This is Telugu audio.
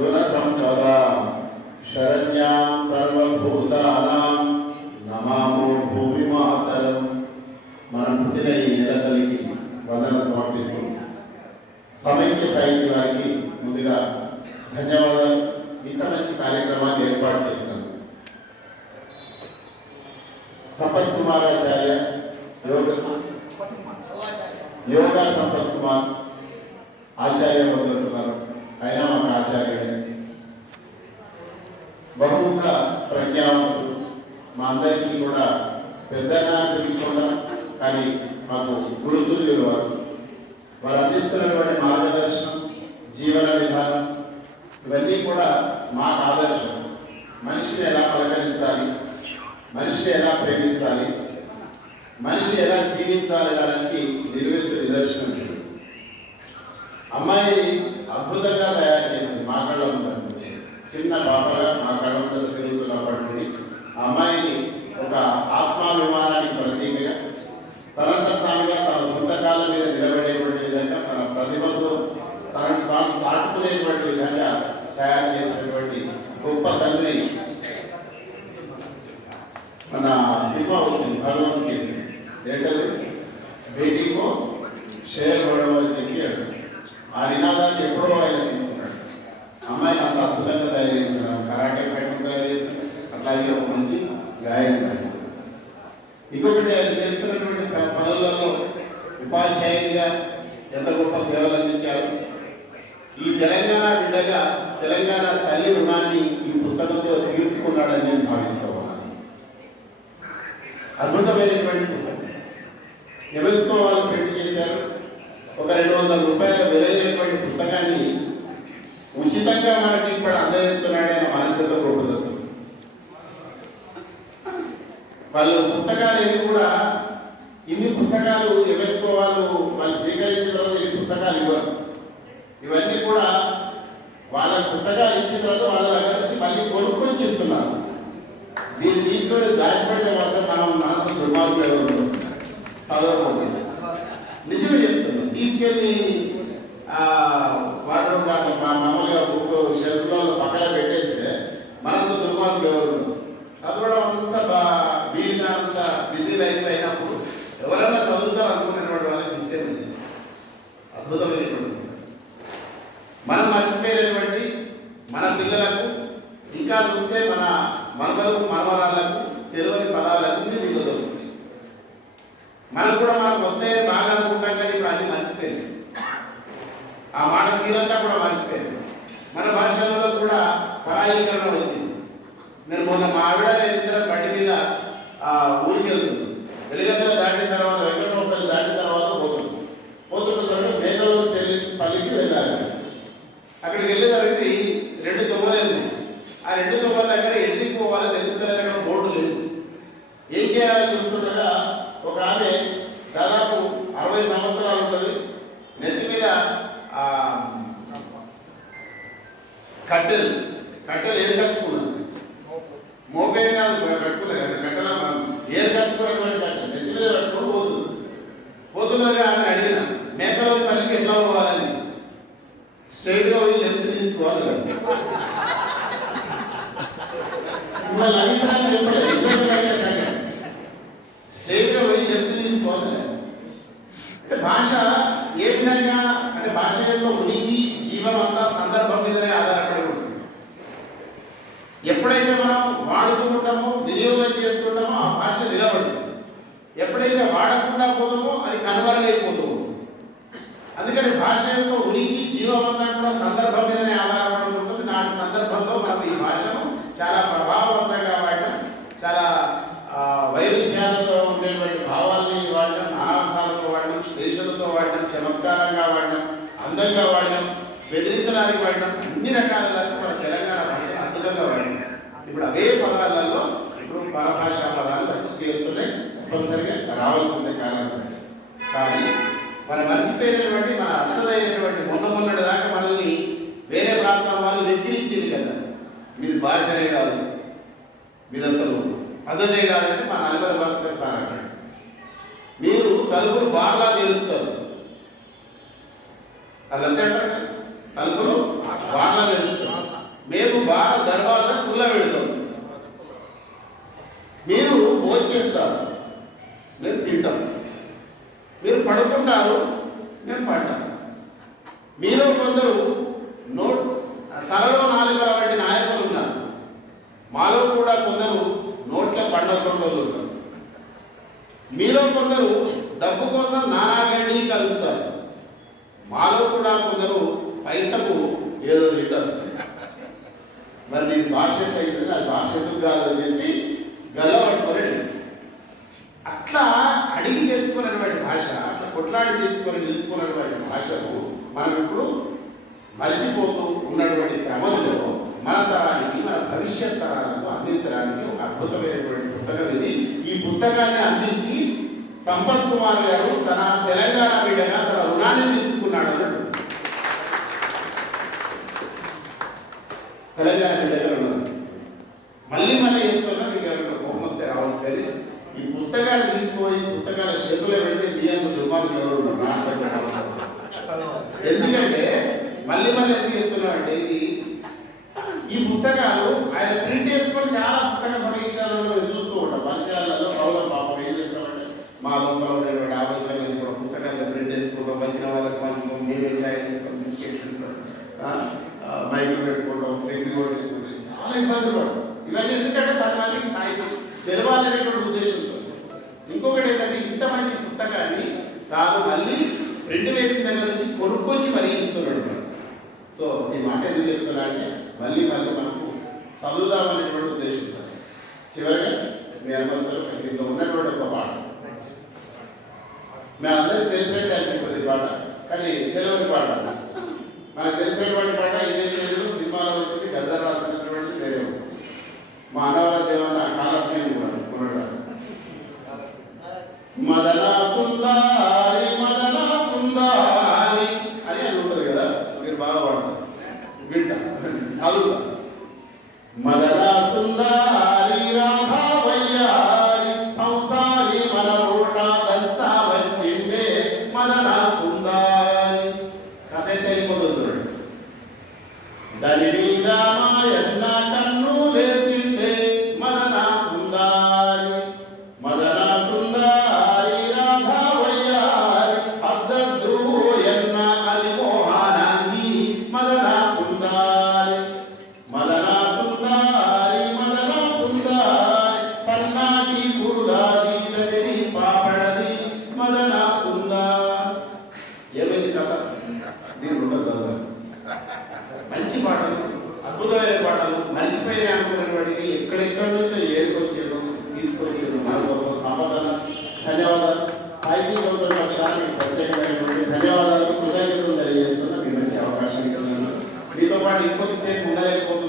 గుణ సంపద శరణ్యాం సర్వభూతానాం నమామో భూమి మాతరం మనం పుట్టిన ఈ నెలతల్లికి వందన సమర్పిస్తుంది సమైక్య సాహిత్య వారికి ముందుగా ధన్యవాదాలు. ఇంత మంచి కార్యక్రమాన్ని ఏర్పాటు చేసినందుకు. సంపత్ కుమారాచార్య యోగ యోగా సంపత్ కుమార్ ఆచార్య వదులుతున్నారు అయినా మాకు ఆచార్యుడు బహుముఖ ప్రజ్ఞావంతుడు. మా అందరికీ కూడా పెద్దగా తెలుసుకుండా కానీ మాకు గురుతులు వారు వారు అందిస్తున్నటువంటి మార్గదర్శనం జీవన విధానం ఇవన్నీ కూడా మాకు ఆదర్శం. మనిషిని ఎలా పలకరించాలి? మనిషిని ఎలా ప్రేమించాలి? మనిషి ఎలా జీవించాలి దానికి నిలువెత్తు నిదర్శనం. అమ్మాయి అద్భుతంగా తయారు చేసింది మా కళ్ళ చిన్న పాపగా ఈ తెలంగాణ బిడ్డగా తెలంగాణ తల్లి రుణాన్ని ఈ పుస్తకంతో తీర్చుకున్నాడని నేను భావిస్తా ఉన్నాను. అద్భుతమైనటువంటి పుస్తకం. ఎవరిస్కో వాళ్ళు ప్రింట్ చేశారు? ఒక రెండు వందల రూపాయల విలైనటువంటి పుస్తకాన్ని ఉచితంగా మనకి ఇప్పుడు అందజేస్తున్నాడు మానసిక మనసుతో గొప్పదస్తుంది వాళ్ళు పుస్తకాలు ఏవి కూడా ఇన్ని పుస్తకాలు ఎవరిస్కో వాళ్ళు వాళ్ళు స్వీకరించిన తర్వాత ఈ పుస్తకాలు ఇవ్వరు. ఇవన్నీ కూడా వాళ్ళ పుస్తకాలు ఇచ్చిన తర్వాత వాళ్ళ దగ్గర నుంచి మళ్ళీ కొనుక్కొని చేస్తున్నారు. దీన్ని తీసుకొని దాచిపెడితే మాత్రం మనం మనతో దుర్మార్గులు ఎవరు చదవకూడదు. నిజమే చెప్తున్నాం తీసుకెళ్ళి ఆ, వాటర్ మామూలుగా బుక్ షెల్ఫ్లో పక్కన పెట్టేస్తే మనతో దుర్మార్గులు ఎవరు చదవడం అంతా బా వీలుగా అంత బిజీ లైఫ్ అయినప్పుడు ఎవరైనా చదువుతారు అనుకునేటువంటి వాళ్ళకి ఇస్తే మంచిది అద్భుతమైనటువంటి పుస్తకం. మనం మర్చిపోయినటువంటి మన పిల్లలకు ఇంకా చూస్తే మన మనవలకు మనవరాలకు తెలియని పదాలన్నీ వీళ్ళు దొరుకుతాయి మనకు వస్తే బాగా అనుకుంటాం కానీ ఇప్పుడు అది మర్చిపోయింది. ఆ మాట తీరంతా కూడా మర్చిపోయింది. మన భాషలలో కూడా పరాయీకరణ వచ్చింది. నేను మొన్న మా ఆవిడ నేను బండి మీద ఊరికి వెళ్తుంది వెలుగంతా దాటిన తర్వాత వెంకటరూపల్లి దాటిన తర్వాత పోతుంది పోతున్న తర్వాత మేకలూరు పెళ్ళి పల్లికి వెళ్ళాలి. అక్కడికి వెళ్ళేసరికి రెండు తొవ్వలు ఆ రెండు తొవ్వల దగ్గర ఎడికి పోవాలో తెలుస్తుంది అక్కడ బోర్డు లేదు. ఏం చేయాలని చూస్తుండగా ఒక ఆమె దాదాపు అరవై సంవత్సరాలు ఉంటుంది. నెత్తి మీద కట్టెలు కట్టెలు ఏం కట్టుకున్నాను మోపేం కాదు కట్టుకోలేదు కట్టెల ఏం కట్టుకున్నటువంటి కట్టెలు. నెత్తి మీద కట్టుకుని పోతుంది పోతున్నారు అంటే భాష ఏ విధంగా అంటే భాష యొక్క ఉనికి జీవం అంతా సందర్భం మీదనే ఆధారపడి ఉంటుంది. ఎప్పుడైతే మనం వాడుతూ ఉంటామో వినియోగం చేస్తుంటామో ఆ భాష నిలబడుతుంది. ఎప్పుడైతే వాడకుండా పోతామో అది కనుమరుగైపోతూ అందుకని భాష యొక్క ఉనికి జీవం అంతా కూడా సందర్భం మీదనే ఆధారపడి ఉంటుంది. నాటి సందర్భంలో మనం ఈ భాషను చాలా వాడటం వాడినాం చమత్కారంగా వాడినాం అందంగా వాడినాం బెదిరించడానికి వాడినాం అన్ని రకాల దాకా మన తెలంగాణ భాష అద్భుతంగా వాడినాం ఇప్పుడు అవే పదాలలో ఇప్పుడు పరభాషా పదాలు వచ్చి చేరుతున్నాయి. తప్పనిసరిగా రావాల్సిందే కాలం కానీ మన మర్చిపోయినటువంటి మన అర్థమైనటువంటి మొన్న మొన్నటి దాకా మనల్ని వేరే ప్రాంతం వాళ్ళు వెక్కిరించింది కదా. మీది భాషనే కాదు. మీది అసలు పద్ధతే కాదంటే మా నలుగురు భాష సార్ మీరు తలుపులు బాగా తెరుస్తారు అది తలుపులు బార్లా మేము బాగా దర్వాజా కుల్ల పెడతాం. మీరు భోజనం చేస్తారు. మేము తింటాం. మీరు పడుకుంటారు మేము పడ్డాం మీరు కొందరు నోట్ తలలో నాలుగు వంటి నాయకులు ఉన్నారు. మాలో కూడా కొందరు నోట్ల పండ సొంటలు ఉన్నారు. మీలో కొందరు డబ్బు కోసం నానా కలుస్తారు. పైసకు ఏదో తింటారు. మరి నీది భాష అయితే అది భాష ఎందుకు కాదని చెప్పి గల్లబట్టుకోలేడు అట్లా అడిగి తెచ్చుకున్నటువంటి భాష అట్లా కొట్లాడి తెచ్చుకొని నిలుపుకున్నటువంటి భాషకు మనం ఇప్పుడు మర్చిపోతూ ఉన్నటువంటి క్రమంలో మన తరానికి మన భవిష్యత్ తరాలకు అందించడానికి ఒక అద్భుతమైనటువంటి పుస్తకం ఇది. ఈ పుస్తకాన్ని అందించి సంపత్ కుమార్ గారు తన తెలంగాణ బిడ్డగా తన రుణాన్ని తీర్చుకున్నాడు అన్నట్టు తెలంగాణ బిడ్డగా రుణాన్ని మళ్ళీ మళ్ళీ చెప్తున్నా మీకు ఎవరైనా కోపం వస్తే రావచ్చు కానీ ఈ పుస్తకాలు తీసుకుపోయి పుస్తకాల షెడ్యూలో పెడితే మీ అంత దుర్మార్గం ఎవరు ఎందుకంటే మళ్ళీ మళ్ళీ ఎందుకు చెప్తున్నా అంటే ఇది ఈ పుస్తకాలు ఆయన ప్రింట్ చేసుకొని చాలా పుస్తక సమీక్షలలో చూస్తూ ఉంటాం. పరిచయాలలో కౌల పాపం ఏం చేస్తామంటే మా బొమ్మలు తీసుకుంటాం చాలా ఇబ్బందులు ఇవన్నీ ఎందుకంటే పది మందికి సాహిత్యం తెలవాలనేటువంటి ఉద్దేశంతో. ఇంకొకటి ఏంటంటే ఇంత మంచి పుస్తకాన్ని తాను మళ్ళీ ప్రింట్ వేసిన దగ్గర నుంచి కొనుక్కొచ్చి మరీ ఇస్తున్నాడు సో ఈ మాట ఎందుకు చెప్తున్నా అంటే మళ్ళీ మళ్ళీ మనకు చదువుదామనేటువంటి ఉద్దేశంతో చివరిగా మీ అనుమతిలో దీంట్లో ఉన్నటువంటి ఒక పాట. మీ అందరికి తెలిసినట్టు అనిపిస్తుంది పాట. కానీ తెలియని పాట. మనకు తెలిసినటువంటి పాట ఇదే సినిమాలో వచ్చింది గద్దర్ రాసినటువంటిది గౌతమ ప్రత్యేకమైనటువంటి ధన్యవాదాలు కృతజ్ఞతలు తెలియజేస్తున్నాను మీ మంచి అవకాశం ఇస్తున్నాను మీతో పాటు ఇంకొద్దిసేపు ఉండలేకపోతే